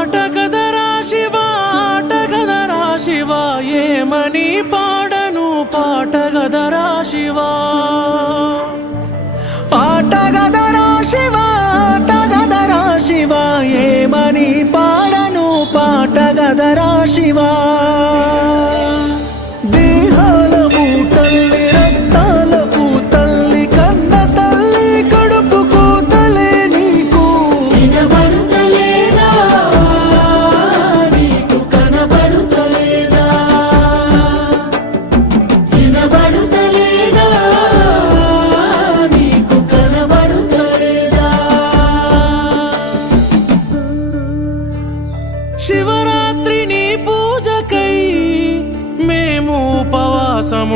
ఆటగదరా శివ ఆటగదరా శివ ఏమని పాడను పాటగదరా శివ ఆటగదరా శివ ఆటగదరా శివ ఏమని పాడను పాటగదరా శివ దేహాల పూతల్లి రక్తాల పూతల్లి కన్న తల్లి కడుపు కూతలే నీకు వినబడుతలేదా నీకు కనబడుతలేదా వినబడుతలేదా నీకు కనబడుతలేదా శివరాత్రి నీ పూజకై మేము ఉపవాసముంటాములే